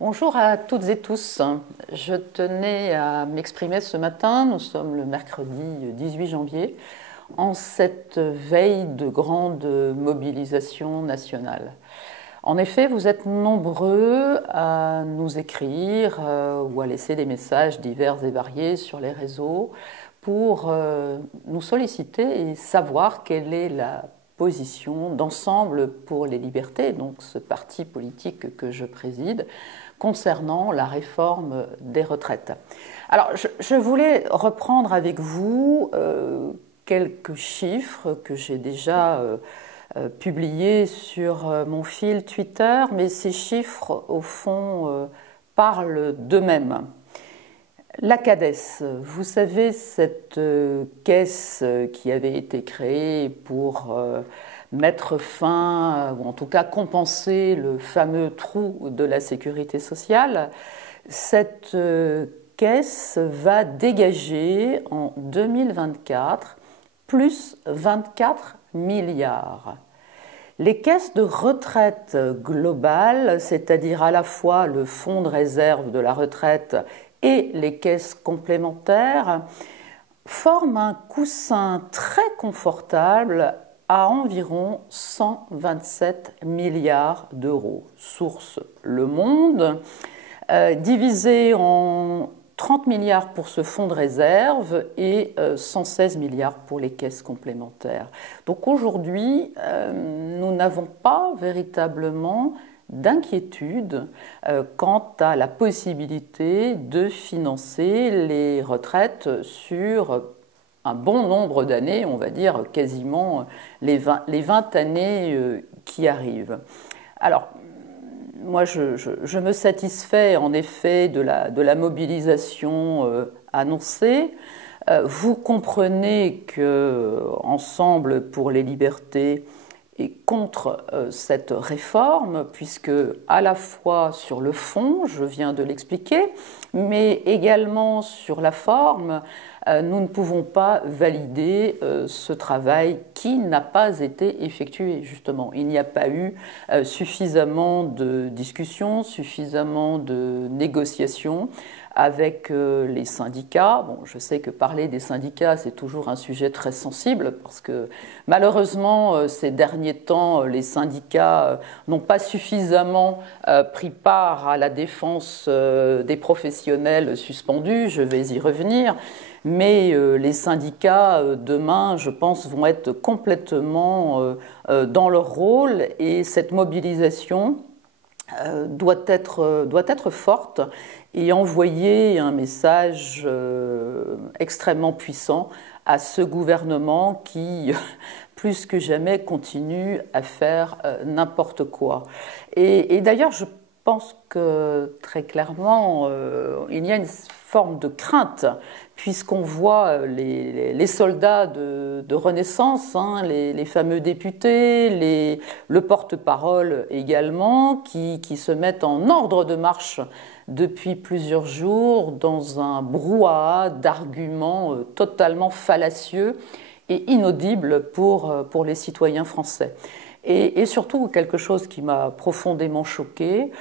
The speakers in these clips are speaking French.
Bonjour à toutes et tous. Je tenais à m'exprimer ce matin, nous sommes le mercredi 18 janvier, en cette veille de grande mobilisation nationale. En effet, vous êtes nombreux à nous écrire ou à laisser des messages divers et variés sur les réseaux pour nous solliciter et savoir quelle est la position d'Ensemble pour les libertés, donc ce parti politique que je préside, concernant la réforme des retraites. Alors, je voulais reprendre avec vous quelques chiffres que j'ai déjà publiés sur mon fil Twitter, mais ces chiffres, au fond, parlent d'eux-mêmes. La CADES, vous savez, cette caisse qui avait été créée pour mettre fin, ou en tout cas compenser le fameux trou de la sécurité sociale, cette caisse va dégager en 2024 plus 24 milliards. Les caisses de retraite globales, c'est-à-dire à la fois le fonds de réserve de la retraite et les caisses complémentaires, forment un coussin très confortable à environ 127 milliards d'euros. Source Le Monde, divisé en 30 milliards pour ce fonds de réserve et 116 milliards pour les caisses complémentaires. Donc aujourd'hui, nous n'avons pas véritablement d'inquiétude quant à la possibilité de financer les retraites sur un bon nombre d'années, on va dire quasiment les 20 années qui arrivent. Alors, moi, je me satisfais en effet de la mobilisation annoncée. Vous comprenez que Ensemble pour les libertés est contre cette réforme, puisque à la fois sur le fond, je viens de l'expliquer, mais également sur la forme, nous ne pouvons pas valider ce travail qui n'a pas été effectué, justement. Il n'y a pas eu suffisamment de discussions, suffisamment de négociations avec les syndicats. Bon, je sais que parler des syndicats, c'est toujours un sujet très sensible parce que malheureusement, ces derniers temps, les syndicats n'ont pas suffisamment pris part à la défense des professionnels suspendus. Je vais y revenir. Mais les syndicats, demain, je pense, vont être complètement dans leur rôle et cette mobilisation doit être forte et envoyer un message extrêmement puissant à ce gouvernement qui, plus que jamais, continue à faire n'importe quoi. Et d'ailleurs, je pense que très clairement, il y a une forme de crainte, puisqu'on voit les soldats de Renaissance, hein, les fameux députés, le porte-parole également, qui se mettent en ordre de marche depuis plusieurs jours dans un brouhaha d'arguments totalement fallacieux et inaudibles pour les citoyens français. Et surtout, quelque chose qui m'a profondément choquée,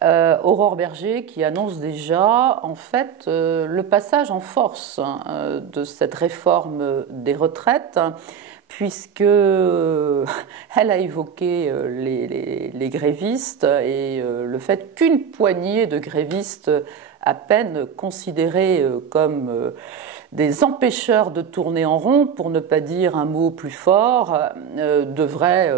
Aurore Bergé qui annonce déjà en fait le passage en force de cette réforme des retraites, puisque elle a évoqué les grévistes et le fait qu'une poignée de grévistes à peine considérés comme des empêcheurs de tourner en rond, pour ne pas dire un mot plus fort, devraient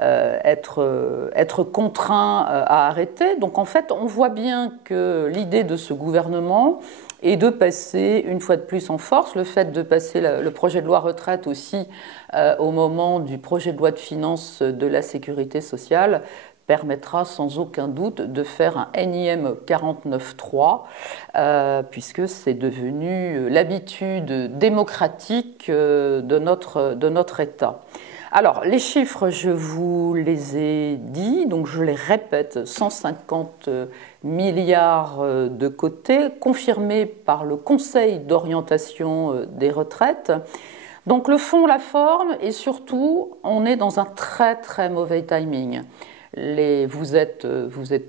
être contraints à arrêter. Donc en fait, on voit bien que l'idée de ce gouvernement est de passer une fois de plus en force, le fait de passer le projet de loi retraite aussi au moment du projet de loi de finances de la sécurité sociale, permettra sans aucun doute de faire un énième 49.3, puisque c'est devenu l'habitude démocratique de notre État. Alors, les chiffres, je vous les ai dit, donc je les répète, 150 milliards de côté, confirmés par le Conseil d'orientation des retraites. Donc le fond, la forme, et surtout, on est dans un très très mauvais timing. Vous êtes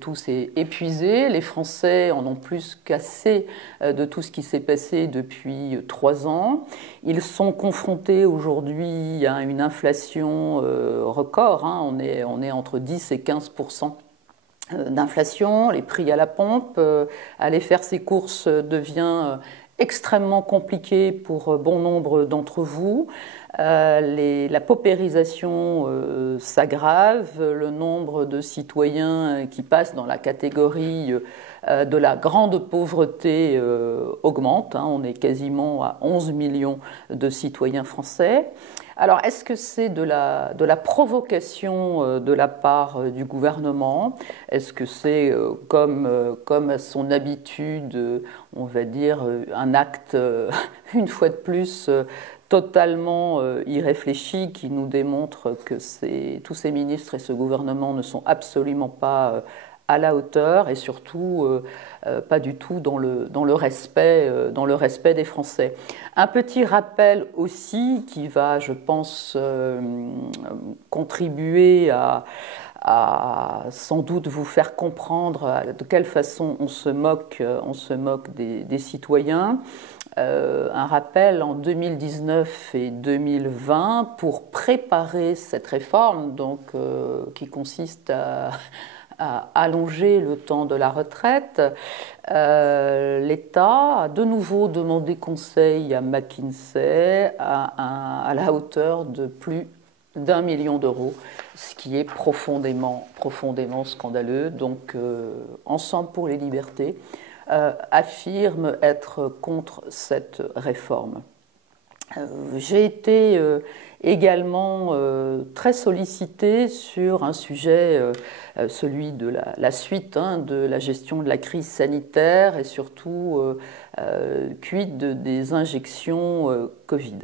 tous épuisés, les Français en ont plus qu'assez de tout ce qui s'est passé depuis 3 ans. Ils sont confrontés aujourd'hui à une inflation record, hein. On est entre 10 et 15% d'inflation, les prix à la pompe. Aller faire ses courses devient extrêmement compliqué pour bon nombre d'entre vous. La paupérisation s'aggrave, le nombre de citoyens qui passent dans la catégorie de la grande pauvreté augmente, hein. On est quasiment à 11 millions de citoyens français. Alors, est-ce que c'est de la provocation de la part du gouvernement? Est-ce que c'est, comme à son habitude, on va dire, un acte, une fois de plus, totalement irréfléchi, qui nous démontre que tous ces ministres et ce gouvernement ne sont absolument pas à la hauteur et surtout pas du tout dans le respect des Français. Un petit rappel aussi qui va, je pense, contribuer à sans doute vous faire comprendre de quelle façon on se moque des citoyens. Un rappel en 2019 et 2020 pour préparer cette réforme, donc, qui consiste à allonger le temps de la retraite. L'État a de nouveau demandé conseil à McKinsey à la hauteur de plus d'1 million d'euros, ce qui est profondément scandaleux. Donc, Ensemble pour les libertés affirme être contre cette réforme. J'ai été également très sollicitée sur un sujet, celui de la suite, hein, de la gestion de la crise sanitaire et surtout quid des injections Covid.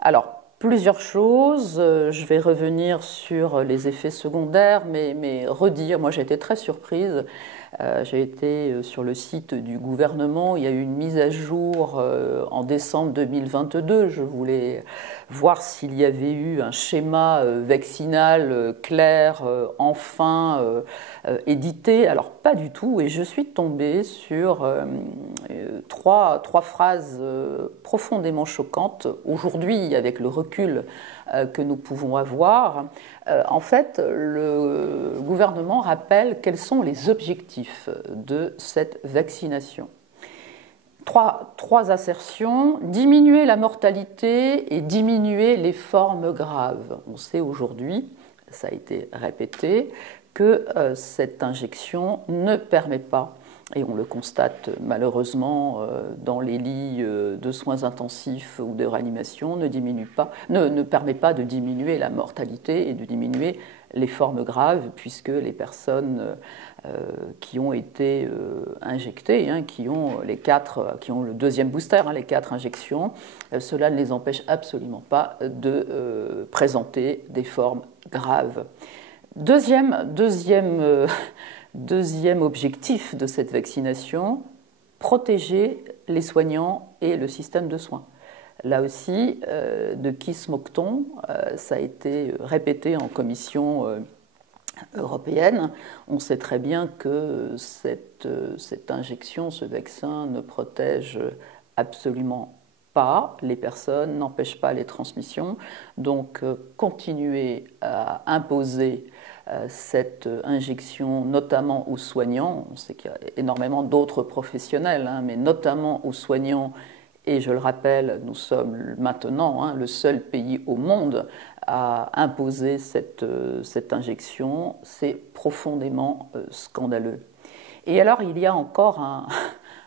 Alors, plusieurs choses, je vais revenir sur les effets secondaires, mais redire, moi j'ai été très surprise. J'ai été sur le site du gouvernement, il y a eu une mise à jour en décembre 2022. Je voulais voir s'il y avait eu un schéma vaccinal clair, enfin édité. Alors pas du tout, et je suis tombée sur trois phrases profondément choquantes. Aujourd'hui, avec le recul que nous pouvons avoir, en fait, le gouvernement rappelle quels sont les objectifs de cette vaccination. Trois assertions: diminuer la mortalité et diminuer les formes graves. On sait aujourd'hui, ça a été répété, que cette injection ne permet pas, et on le constate malheureusement dans les lits de soins intensifs ou de réanimation, ne permet pas de diminuer la mortalité et de diminuer les formes graves, puisque les personnes qui ont été injectées, hein, qui ont le deuxième booster, hein, les 4 injections, cela ne les empêche absolument pas de présenter des formes graves. Deuxième objectif de cette vaccination: protéger les soignants et le système de soins. Là aussi, de qui se moque-t-on? Ça a été répété en commission européenne. On sait très bien que cette injection, ce vaccin ne protège absolument pas les personnes, n'empêche pas les transmissions. Donc, continuer à imposer cette injection, notamment aux soignants. On sait qu'il y a énormément d'autres professionnels, hein, mais notamment aux soignants. Et je le rappelle, nous sommes maintenant, hein, le seul pays au monde à imposer cette injection. C'est profondément scandaleux. Et alors, il y a encore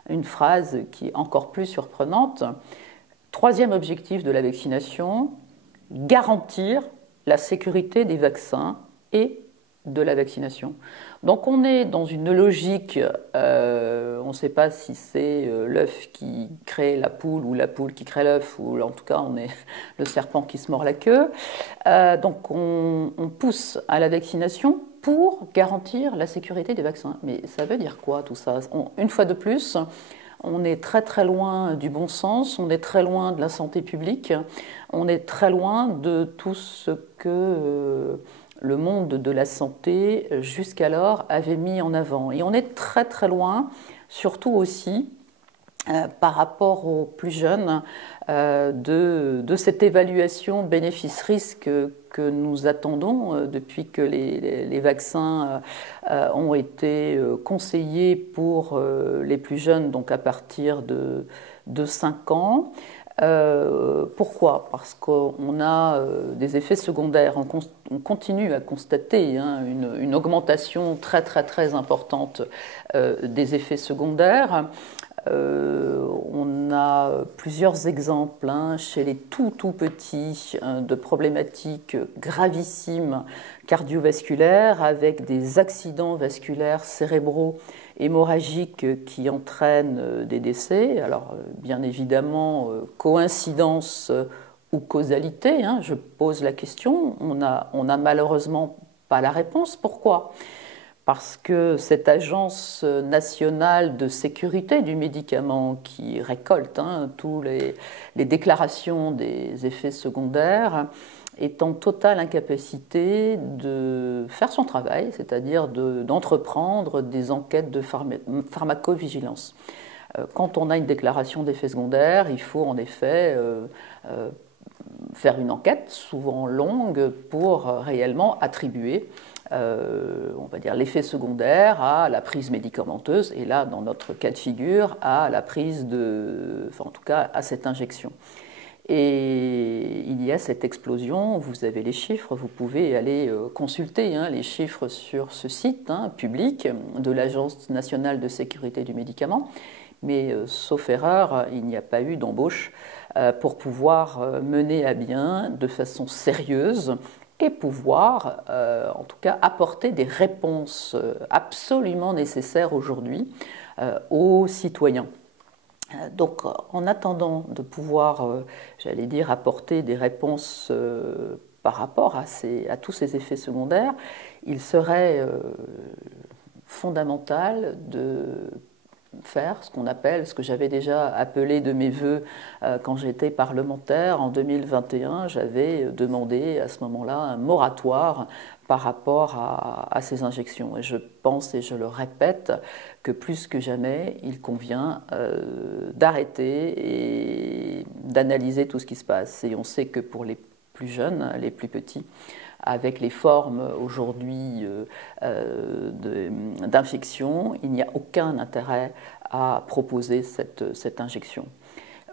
une phrase qui est encore plus surprenante. Troisième objectif de la vaccination: garantir la sécurité des vaccins et de la vaccination. Donc on est dans une logique, on ne sait pas si c'est l'œuf qui crée la poule ou la poule qui crée l'œuf, ou en tout cas on est le serpent qui se mord la queue. Donc on pousse à la vaccination pour garantir la sécurité des vaccins. Mais ça veut dire quoi tout ça? Une fois de plus, on est très très loin du bon sens, on est très loin de la santé publique, on est très loin de tout ce que le monde de la santé jusqu'alors avait mis en avant. Et on est très très loin, surtout aussi par rapport aux plus jeunes, de cette évaluation bénéfice-risque que nous attendons depuis que les vaccins ont été conseillés pour les plus jeunes, donc à partir de 5 ans. Pourquoi? Parce qu'on a des effets secondaires. On continue à constater une augmentation très très très importante des effets secondaires. On a plusieurs exemples chez les tout petits de problématiques gravissimes cardiovasculaires avec des accidents vasculaires cérébraux hémorragiques qui entraînent des décès. Alors bien évidemment, coïncidence ou causalité, je pose la question, on n'a malheureusement pas la réponse. Pourquoi? Parce que cette agence nationale de sécurité du médicament qui récolte toutes les déclarations des effets secondaires est en totale incapacité de faire son travail, c'est-à-dire d'entreprendre des enquêtes de pharmacovigilance. Quand on a une déclaration d'effets secondaires, il faut en effet faire une enquête, souvent longue, pour réellement attribuer on va dire l'effet secondaire à la prise médicamenteuse, et là, dans notre cas de figure, à la prise en tout cas, à cette injection. Et il y a cette explosion, vous avez les chiffres, vous pouvez aller consulter les chiffres sur ce site public de l'Agence nationale de sécurité du médicament, mais sauf erreur, il n'y a pas eu d'embauche pour pouvoir mener à bien de façon sérieuse et pouvoir, en tout cas, apporter des réponses absolument nécessaires aujourd'hui aux citoyens. Donc, en attendant de pouvoir, j'allais dire, apporter des réponses par rapport à tous ces effets secondaires, il serait fondamental de faire ce qu'on appelle, ce que j'avais déjà appelé de mes voeux quand j'étais parlementaire en 2021, j'avais demandé à ce moment-là un moratoire par rapport à ces injections. Et je pense, et je le répète, que plus que jamais, il convient d'arrêter et d'analyser tout ce qui se passe. Et on sait que pour les plus jeunes, les plus petits, avec les formes aujourd'hui d'infection, il n'y a aucun intérêt à proposer cette injection.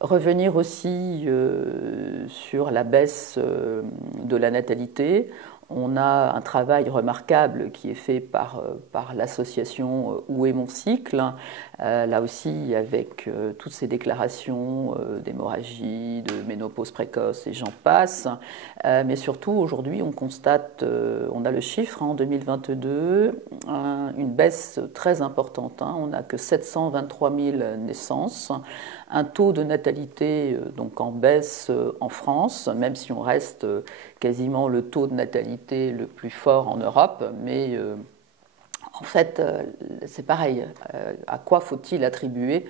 Revenir aussi sur la baisse de la natalité. On a un travail remarquable qui est fait par l'association Où est mon cycle, là aussi avec toutes ces déclarations d'hémorragie, de ménopause précoce et j'en passe. Mais surtout aujourd'hui on constate, on a le chiffre en 2022, une baisse très importante. On n'a que 723 000 naissances, un taux de natalité donc en baisse en France, même si on reste quasiment le taux de natalité le plus fort en Europe, mais en fait c'est pareil. À quoi faut-il attribuer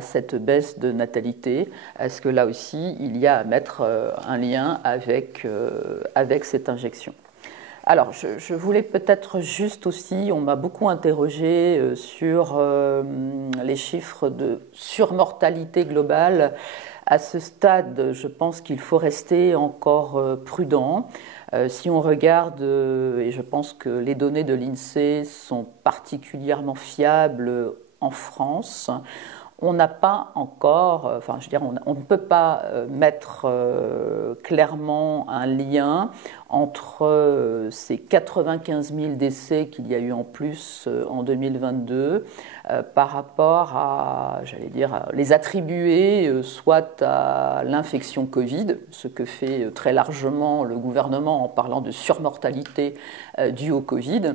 cette baisse de natalité? Est-ce que là aussi il y a à mettre un lien avec cette injection? Alors, je voulais peut-être juste aussi, on m'a beaucoup interrogé sur les chiffres de surmortalité globale. À ce stade, je pense qu'il faut rester encore prudent. Si on regarde, et je pense que les données de l'INSEE sont particulièrement fiables en France, on n'a pas encore, enfin je veux dire, on ne peut pas mettre clairement un lien entre ces 95 000 décès qu'il y a eu en plus en 2022 par rapport à, j'allais dire, les attribuer soit à l'infection Covid, ce que fait très largement le gouvernement en parlant de surmortalité due au Covid,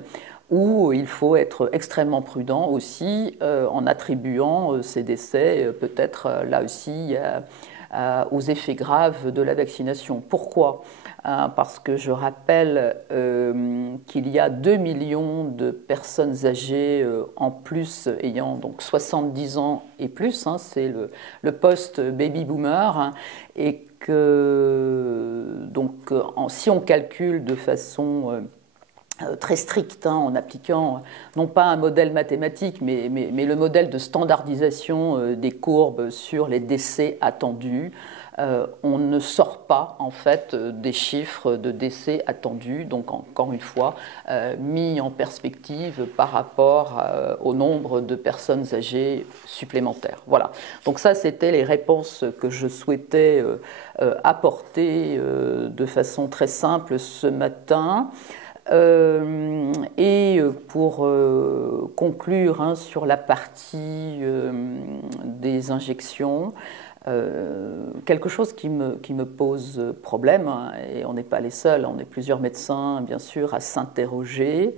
où il faut être extrêmement prudent aussi en attribuant ces décès peut-être là aussi aux effets graves de la vaccination. Pourquoi ? Parce que je rappelle qu'il y a 2 millions de personnes âgées en plus ayant donc 70 ans et plus, hein, c'est le post-baby boomer, hein, et que donc si on calcule de façon très stricte, hein, en appliquant non pas un modèle mathématique, mais le modèle de standardisation des courbes sur les décès attendus. On ne sort pas en fait des chiffres de décès attendus, donc encore une fois mis en perspective par rapport au nombre de personnes âgées supplémentaires. Voilà, donc ça c'était les réponses que je souhaitais apporter de façon très simple ce matin. Et pour conclure hein, sur la partie des injections, quelque chose qui me pose problème, hein, et on n'est pas les seuls, on est plusieurs médecins bien sûr à s'interroger.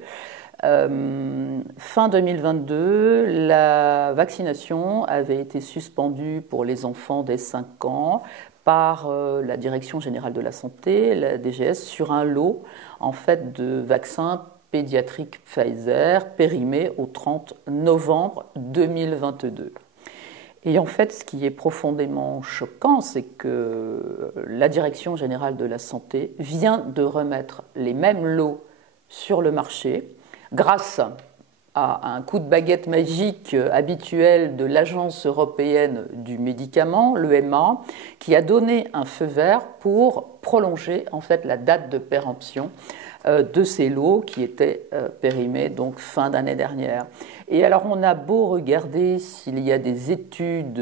Fin 2022, la vaccination avait été suspendue pour les enfants dès 5 ans par la Direction générale de la santé, la DGS, sur un lot en fait de vaccins pédiatriques Pfizer périmés au 30 novembre 2022. Et en fait, ce qui est profondément choquant, c'est que la Direction générale de la santé vient de remettre les mêmes lots sur le marché grâce à un coup de baguette magique habituel de l'Agence européenne du médicament, l'EMA, qui a donné un feu vert pour prolonger en fait la date de péremption de ces lots qui étaient périmés donc fin d'année dernière. Et alors on a beau regarder s'il y a des études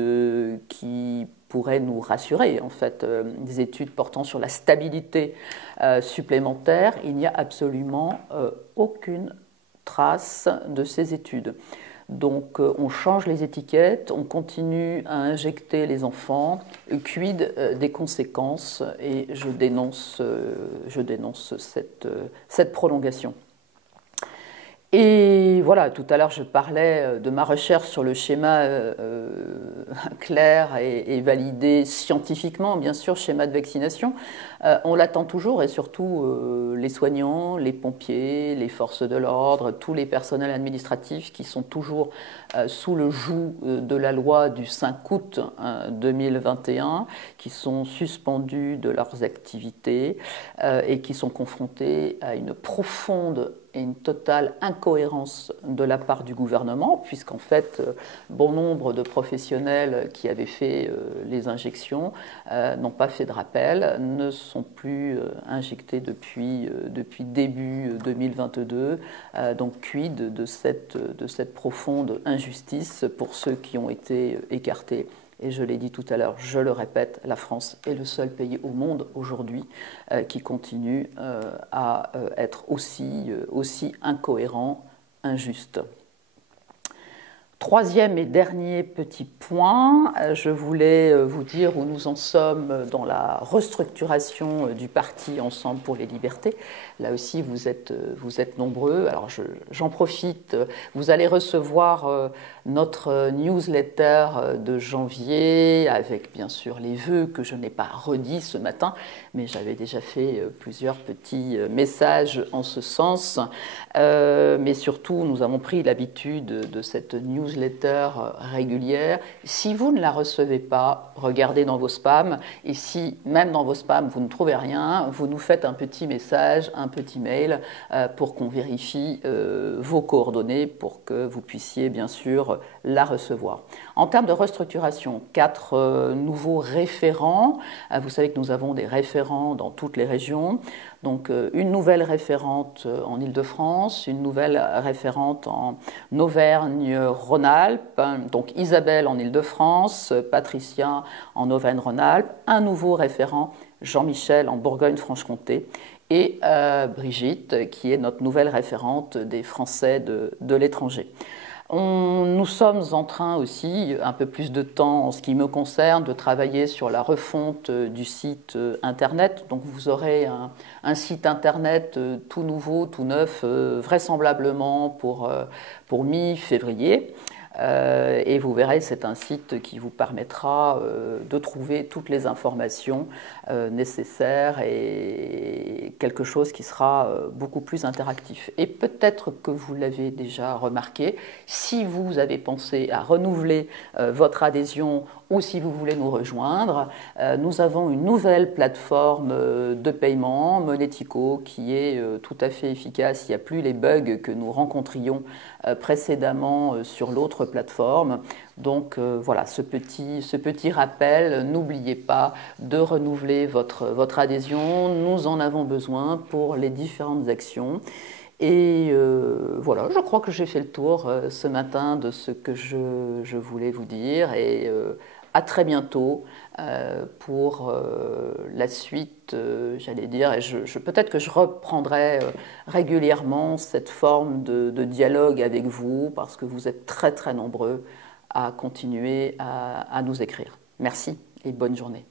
qui pourraient nous rassurer, en fait, des études portant sur la stabilité supplémentaire, il n'y a absolument aucune trace de ces études. Donc on change les étiquettes, on continue à injecter les enfants, quid des conséquences, et je dénonce cette prolongation. Et voilà, tout à l'heure je parlais de ma recherche sur le schéma clair et validé scientifiquement, bien sûr, schéma de vaccination. On l'attend toujours, et surtout les soignants, les pompiers, les forces de l'ordre, tous les personnels administratifs qui sont toujours sous le joug de la loi du 5 août 2021, qui sont suspendus de leurs activités et qui sont confrontés à une profonde et une totale incohérence de la part du gouvernement, puisqu'en fait, bon nombre de professionnels qui avaient fait les injections n'ont pas fait de rappel, ne sont plus injectés depuis début 2022. Donc, quid de cette profonde injustice pour ceux qui ont été écartés. Et je l'ai dit tout à l'heure, je le répète, la France est le seul pays au monde aujourd'hui qui continue à être aussi incohérent, injuste. Troisième et dernier petit point, je voulais vous dire où nous en sommes dans la restructuration du parti Ensemble pour les libertés. Là aussi, vous êtes nombreux. Alors, j'en profite. Vous allez recevoir notre newsletter de janvier avec, bien sûr, les vœux que je n'ai pas redits ce matin, mais j'avais déjà fait plusieurs petits messages en ce sens. Mais surtout, nous avons pris l'habitude de cette newsletter régulière. Si vous ne la recevez pas, regardez dans vos spams. Et si, même dans vos spams, vous ne trouvez rien, vous nous faites un petit message, un petit mail pour qu'on vérifie vos coordonnées pour que vous puissiez, bien sûr, la recevoir. En termes de restructuration, 4 nouveaux référents. Vous savez que nous avons des référents dans toutes les régions. Donc une nouvelle référente en Île-de-France, une nouvelle référente en Auvergne-Rhône-Alpes, donc Isabelle en Île-de-France, Patricia en Auvergne-Rhône-Alpes, un nouveau référent, Jean-Michel en Bourgogne-Franche-Comté, et Brigitte, qui est notre nouvelle référente des Français de l'étranger. Nous sommes en train aussi, un peu plus de temps en ce qui me concerne, de travailler sur la refonte du site internet. Donc vous aurez un site internet tout nouveau, tout neuf, vraisemblablement pour mi-février. Et vous verrez, c'est un site qui vous permettra de trouver toutes les informations nécessaires et quelque chose qui sera beaucoup plus interactif. Et peut-être que vous l'avez déjà remarqué, si vous avez pensé à renouveler votre adhésion ou si vous voulez nous rejoindre, nous avons une nouvelle plateforme de paiement, Monetico, qui est tout à fait efficace. Il n'y a plus les bugs que nous rencontrions précédemment sur l'autre plateforme. Donc voilà, ce petit rappel, n'oubliez pas de renouveler votre adhésion. Nous en avons besoin pour les différentes actions. Et voilà, je crois que j'ai fait le tour ce matin de ce que je voulais vous dire. Et à très bientôt pour la suite, j'allais dire. Et peut-être que je reprendrai régulièrement cette forme de dialogue avec vous parce que vous êtes très très nombreux à continuer à nous écrire. Merci et bonne journée.